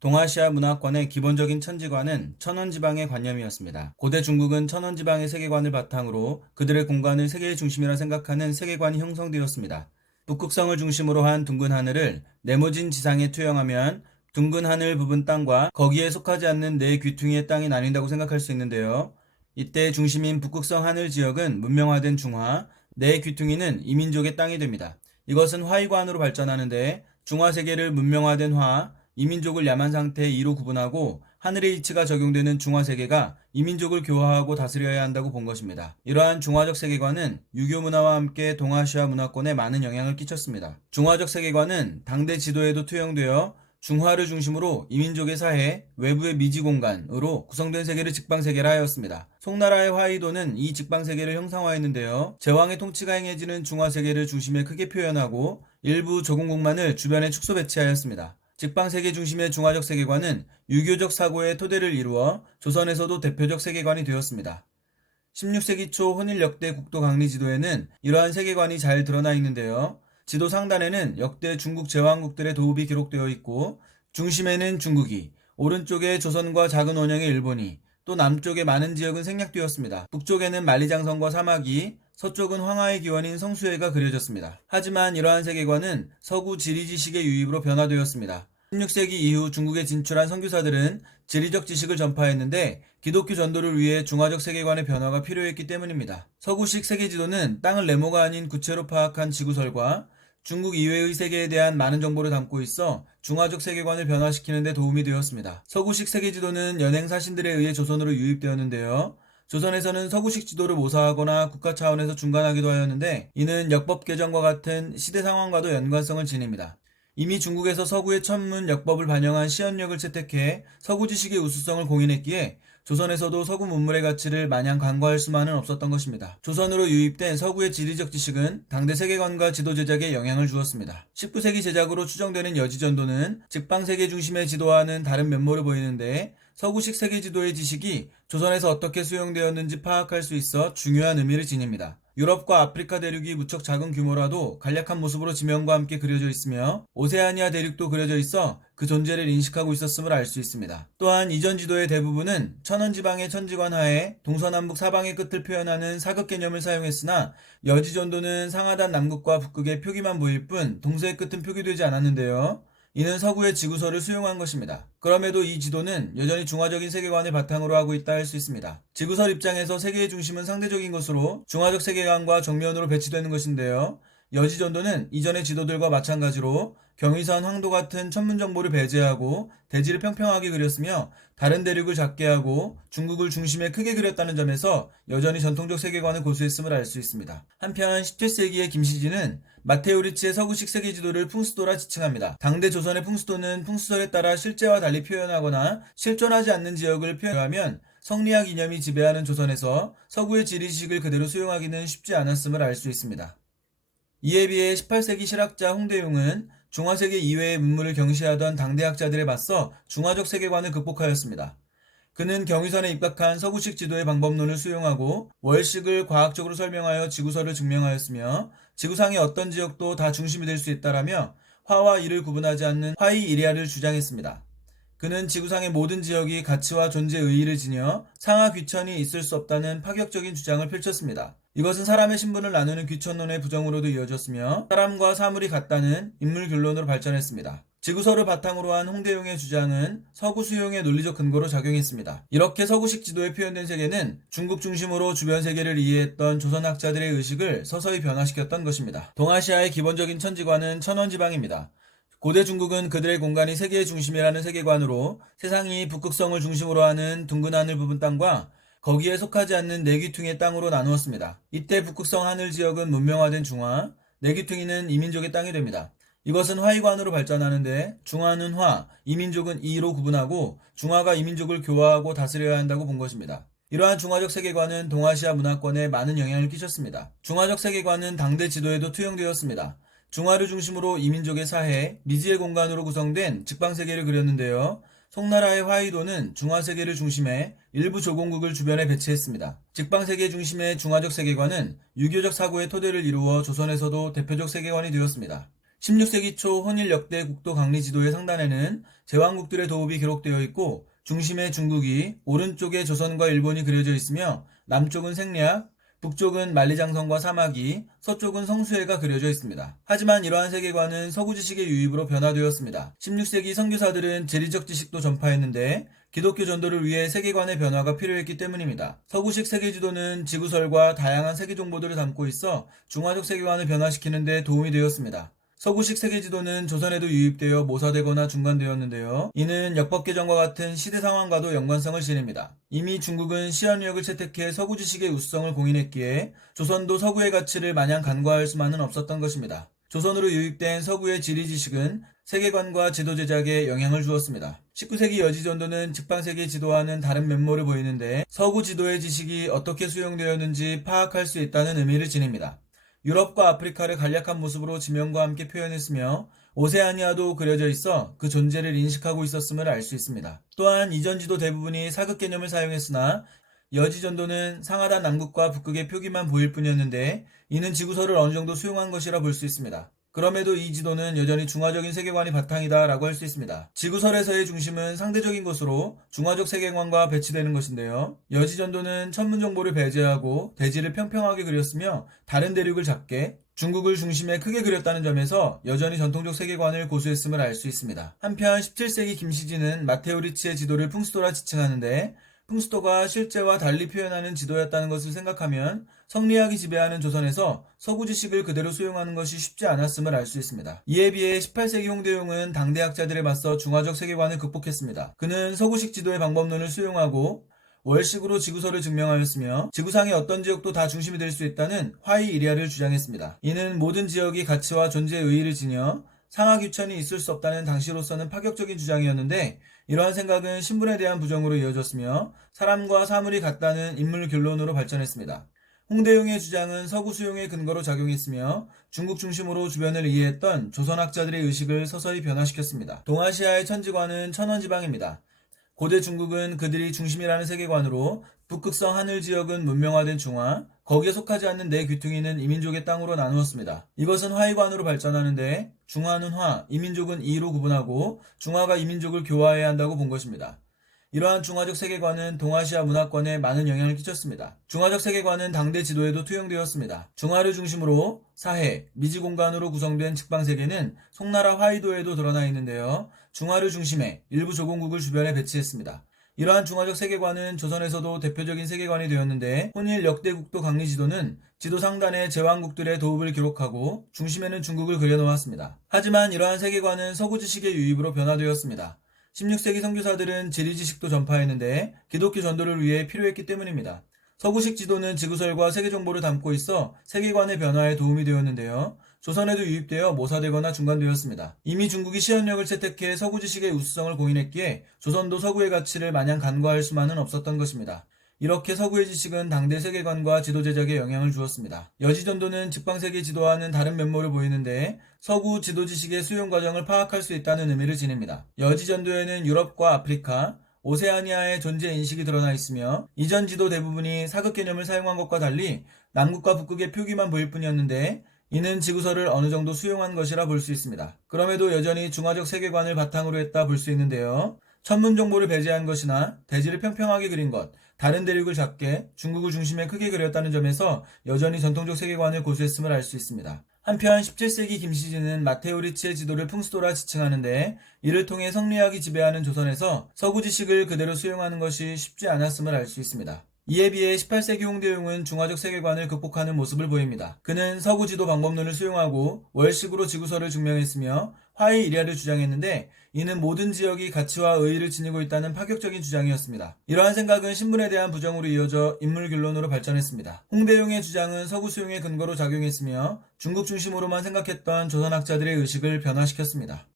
동아시아 문화권의 기본적인 천지관은 천원지방의 관념이었습니다. 고대 중국은 천원지방의 세계관을 바탕으로 그들의 공간을 세계의 중심이라 생각하는 세계관이 형성되었습니다. 북극성을 중심으로 한 둥근 하늘을 네모진 지상에 투영하면 둥근 하늘 부분 땅과 거기에 속하지 않는 네 귀퉁이의 땅이 나뉜다고 생각할 수 있는데요. 이때 중심인 북극성 하늘 지역은 문명화된 중화, 네 귀퉁이는 이민족의 땅이 됩니다. 이것은 화이관으로 발전하는데 중화세계를 문명화된 화, 이민족을 야만 상태의 이로 구분하고 하늘의 이치가 적용되는 중화세계가 이민족을 교화하고 다스려야 한다고 본 것입니다. 이러한 중화적 세계관은 유교 문화와 함께 동아시아 문화권에 많은 영향을 끼쳤습니다. 중화적 세계관은 당대 지도에도 투영되어 중화를 중심으로 이민족의 사회, 외부의 미지 공간으로 구성된 세계를 직방세계라 하였습니다. 송나라의 화이도는 이 직방세계를 형상화했는데요. 제왕의 통치가 행해지는 중화세계를 중심에 크게 표현하고 일부 조공국만을 주변에 축소 배치하였습니다. 직방세계 중심의 중화적 세계관은 유교적 사고의 토대를 이루어 조선에서도 대표적 세계관이 되었습니다. 16세기 초 혼일 역대 국도 강리 지도에는 이러한 세계관이 잘 드러나 있는데요. 지도 상단에는 역대 중국 제왕국들의 도읍이 기록되어 있고 중심에는 중국이, 오른쪽에 조선과 작은 원형의 일본이, 또 남쪽의 많은 지역은 생략되었습니다. 북쪽에는 만리장성과 사막이, 서쪽은 황하의 기원인 성수해가 그려졌습니다. 하지만 이러한 세계관은 서구 지리지식의 유입으로 변화되었습니다. 16세기 이후 중국에 진출한 선교사들은 지리적 지식을 전파했는데 기독교 전도를 위해 중화적 세계관의 변화가 필요했기 때문입니다. 서구식 세계지도는 땅을 네모가 아닌 구체로 파악한 지구설과 중국 이외의 세계에 대한 많은 정보를 담고 있어 중화적 세계관을 변화시키는 데 도움이 되었습니다. 서구식 세계지도는 연행 사신들에 의해 조선으로 유입되었는데요. 조선에서는 서구식 지도를 모사하거나 국가 차원에서 중간하기도 하였는데 이는 역법 개정과 같은 시대 상황과도 연관성을 지닙니다. 이미 중국에서 서구의 천문 역법을 반영한 시연력을 채택해 서구 지식의 우수성을 공인했기에 조선에서도 서구 문물의 가치를 마냥 간과할 수만은 없었던 것입니다. 조선으로 유입된 서구의 지리적 지식은 당대 세계관과 지도 제작에 영향을 주었습니다. 19세기 제작으로 추정되는 여지전도는 직방세계 중심의 지도와는 다른 면모를 보이는데 서구식 세계지도의 지식이 조선에서 어떻게 수용되었는지 파악할 수 있어 중요한 의미를 지닙니다. 유럽과 아프리카 대륙이 무척 작은 규모라도 간략한 모습으로 지명과 함께 그려져 있으며 오세아니아 대륙도 그려져 있어 그 존재를 인식하고 있었음을 알 수 있습니다. 또한 이전 지도의 대부분은 천원지방의 천지관 하에 동서남북 사방의 끝을 표현하는 사극 개념을 사용했으나 여지전도는 상하단 남극과 북극의 표기만 보일 뿐 동서의 끝은 표기되지 않았는데요. 이는 서구의 지구설을 수용한 것입니다. 그럼에도 이 지도는 여전히 중화적인 세계관을 바탕으로 하고 있다 할 수 있습니다. 지구설 입장에서 세계의 중심은 상대적인 것으로 중화적 세계관과 정면으로 배치되는 것인데요. 여지전도는 이전의 지도들과 마찬가지로 경의선, 황도 같은 천문 정보를 배제하고 대지를 평평하게 그렸으며 다른 대륙을 작게 하고 중국을 중심에 크게 그렸다는 점에서 여전히 전통적 세계관을 고수했음을 알 수 있습니다. 한편 17세기의 김시진은 마테오 리치의 서구식 세계지도를 풍수도라 지칭합니다. 당대 조선의 풍수도는 풍수설에 따라 실제와 달리 표현하거나 실존하지 않는 지역을 표현하면 성리학 이념이 지배하는 조선에서 서구의 지리지식을 그대로 수용하기는 쉽지 않았음을 알 수 있습니다. 이에 비해 18세기 실학자 홍대용은 중화세계 이외의 문물을 경시하던 당대 학자들에 맞서 중화적 세계관을 극복하였습니다. 그는 경의선에 입각한 서구식 지도의 방법론을 수용하고 월식을 과학적으로 설명하여 지구설을 증명하였으며 지구상의 어떤 지역도 다 중심이 될 수 있다라며 화와 일을 구분하지 않는 화이이리아를 주장했습니다. 그는 지구상의 모든 지역이 가치와 존재 의의를 지녀 상하 귀천이 있을 수 없다는 파격적인 주장을 펼쳤습니다. 이것은 사람의 신분을 나누는 귀천론의 부정으로도 이어졌으며 사람과 사물이 같다는 인물균론으로 발전했습니다. 지구설을 바탕으로 한 홍대용의 주장은 서구 수용의 논리적 근거로 작용했습니다. 이렇게 서구식 지도에 표현된 세계는 중국 중심으로 주변 세계를 이해했던 조선 학자들의 의식을 서서히 변화시켰던 것입니다. 동아시아의 기본적인 천지관은 천원지방입니다. 고대 중국은 그들의 공간이 세계의 중심이라는 세계관으로 세상이 북극성을 중심으로 하는 둥근 하늘 부분 땅과 거기에 속하지 않는 내귀퉁이의 땅으로 나누었습니다. 이때 북극성 하늘 지역은 문명화된 중화, 내귀퉁이는 이민족의 땅이 됩니다. 이것은 화이관으로 발전하는데 중화는 화, 이민족은 이로 구분하고 중화가 이민족을 교화하고 다스려야 한다고 본 것입니다. 이러한 중화적 세계관은 동아시아 문화권에 많은 영향을 끼쳤습니다. 중화적 세계관은 당대 지도에도 투영되었습니다. 중화를 중심으로 이민족의 사해, 미지의 공간으로 구성된 직방세계를 그렸는데요. 송나라의 화이도는 중화세계를 중심에 일부 조공국을 주변에 배치했습니다. 직방세계 중심의 중화적 세계관은 유교적 사고의 토대를 이루어 조선에서도 대표적 세계관이 되었습니다. 16세기 초 혼일 역대 국도 강리 지도의 상단에는 제왕국들의 도읍이 기록되어 있고 중심에 중국이, 오른쪽에 조선과 일본이 그려져 있으며 남쪽은 생략, 북쪽은 만리장성과 사마귀, 서쪽은 성수해가 그려져 있습니다. 하지만 이러한 세계관은 서구 지식의 유입으로 변화되었습니다. 16세기 선교사들은 재리적 지식도 전파했는데 기독교 전도를 위해 세계관의 변화가 필요했기 때문입니다. 서구식 세계지도는 지구설과 다양한 세계 정보들을 담고 있어 중화적 세계관을 변화시키는 데 도움이 되었습니다. 서구식 세계지도는 조선에도 유입되어 모사되거나 중간되었는데요. 이는 역법개정과 같은 시대 상황과도 연관성을 지닙니다. 이미 중국은 시연력을 채택해 서구 지식의 우수성을 공인했기에 조선도 서구의 가치를 마냥 간과할 수만은 없었던 것입니다. 조선으로 유입된 서구의 지리 지식은 세계관과 지도 제작에 영향을 주었습니다. 19세기 여지전도는 직방세계 지도와는 다른 면모를 보이는데 서구 지도의 지식이 어떻게 수용되었는지 파악할 수 있다는 의미를 지닙니다. 유럽과 아프리카를 간략한 모습으로 지명과 함께 표현했으며 오세아니아도 그려져 있어 그 존재를 인식하고 있었음을 알 수 있습니다. 또한 이전 지도 대부분이 사극 개념을 사용했으나 여지전도는 상하단 남극과 북극의 표기만 보일 뿐이었는데 이는 지구설을 어느 정도 수용한 것이라 볼 수 있습니다. 그럼에도 이 지도는 여전히 중화적인 세계관이 바탕이다 라고 할 수 있습니다. 지구설에서의 중심은 상대적인 것으로 중화적 세계관과 배치되는 것인데요. 여지전도는 천문 정보를 배제하고 대지를 평평하게 그렸으며 다른 대륙을 작게, 중국을 중심에 크게 그렸다는 점에서 여전히 전통적 세계관을 고수했음을 알 수 있습니다. 한편 17세기 김시진은 마테오 리치의 지도를 풍수도라 지칭하는데 풍수도가 실제와 달리 표현하는 지도였다는 것을 생각하면 성리학이 지배하는 조선에서 서구 지식을 그대로 수용하는 것이 쉽지 않았음을 알 수 있습니다. 이에 비해 18세기 홍대용은 당대 학자들에 맞서 중화적 세계관을 극복했습니다. 그는 서구식 지도의 방법론을 수용하고 월식으로 지구설을 증명하였으며 지구상의 어떤 지역도 다 중심이 될 수 있다는 화이 이리아를 주장했습니다. 이는 모든 지역이 가치와 존재의 의의를 지녀 상하규천이 있을 수 없다는 당시로서는 파격적인 주장이었는데 이러한 생각은 신분에 대한 부정으로 이어졌으며 사람과 사물이 같다는 인물 결론으로 발전했습니다. 홍대용의 주장은 서구 수용의 근거로 작용했으며 중국 중심으로 주변을 이해했던 조선학자들의 의식을 서서히 변화시켰습니다. 동아시아의 천지관은 천원지방입니다. 고대 중국은 그들이 중심이라는 세계관으로 북극성 하늘 지역은 문명화된 중화, 거기에 속하지 않는 내 귀퉁이는 이민족의 땅으로 나누었습니다. 이것은 화이관으로 발전하는데 중화는 화, 이민족은 이로 구분하고 중화가 이민족을 교화해야 한다고 본 것입니다. 이러한 중화적 세계관은 동아시아 문화권에 많은 영향을 끼쳤습니다. 중화적 세계관은 당대 지도에도 투영되었습니다. 중화를 중심으로 사해, 미지 공간으로 구성된 직방세계는 송나라 화이도에도 드러나 있는데요. 중화를 중심에 일부 조공국을 주변에 배치했습니다. 이러한 중화적 세계관은 조선에서도 대표적인 세계관이 되었는데 혼일 역대 국도 강리 지도는 지도 상단에 제왕국들의 도읍을 기록하고 중심에는 중국을 그려놓았습니다. 하지만 이러한 세계관은 서구 지식의 유입으로 변화되었습니다. 16세기 선교사들은 지리 지식도 전파했는데 기독교 전도를 위해 필요했기 때문입니다. 서구식 지도는 지구설과 세계 정보를 담고 있어 세계관의 변화에 도움이 되었는데요. 조선에도 유입되어 모사되거나 중간되었습니다. 이미 중국이 시연력을 채택해 서구 지식의 우수성을 공인했기에 조선도 서구의 가치를 마냥 간과할 수만은 없었던 것입니다. 이렇게 서구의 지식은 당대 세계관과 지도 제작에 영향을 주었습니다. 여지전도는 직방세계 지도와는 다른 면모를 보이는데 서구 지도 지식의 수용 과정을 파악할 수 있다는 의미를 지닙니다. 여지전도에는 유럽과 아프리카, 오세아니아의 존재 인식이 드러나 있으며 이전 지도 대부분이 사극 개념을 사용한 것과 달리 남극과 북극의 표기만 보일 뿐이었는데 이는 지구설을 어느 정도 수용한 것이라 볼 수 있습니다. 그럼에도 여전히 중화적 세계관을 바탕으로 했다 볼 수 있는데요. 천문 정보를 배제한 것이나 대지를 평평하게 그린 것, 다른 대륙을 작게, 중국을 중심에 크게 그렸다는 점에서 여전히 전통적 세계관을 고수했음을 알 수 있습니다. 한편 17세기 김시진은 마테오 리치의 지도를 풍수도라 지칭하는데 이를 통해 성리학이 지배하는 조선에서 서구 지식을 그대로 수용하는 것이 쉽지 않았음을 알 수 있습니다. 이에 비해 18세기 홍대용은 중화적 세계관을 극복하는 모습을 보입니다. 그는 서구 지도 방법론을 수용하고 월식으로 지구설을 증명했으며 화이 이리아를 주장했는데 이는 모든 지역이 가치와 의의를 지니고 있다는 파격적인 주장이었습니다. 이러한 생각은 신분에 대한 부정으로 이어져 인물 결론으로 발전했습니다. 홍대용의 주장은 서구 수용의 근거로 작용했으며 중국 중심으로만 생각했던 조선학자들의 의식을 변화시켰습니다.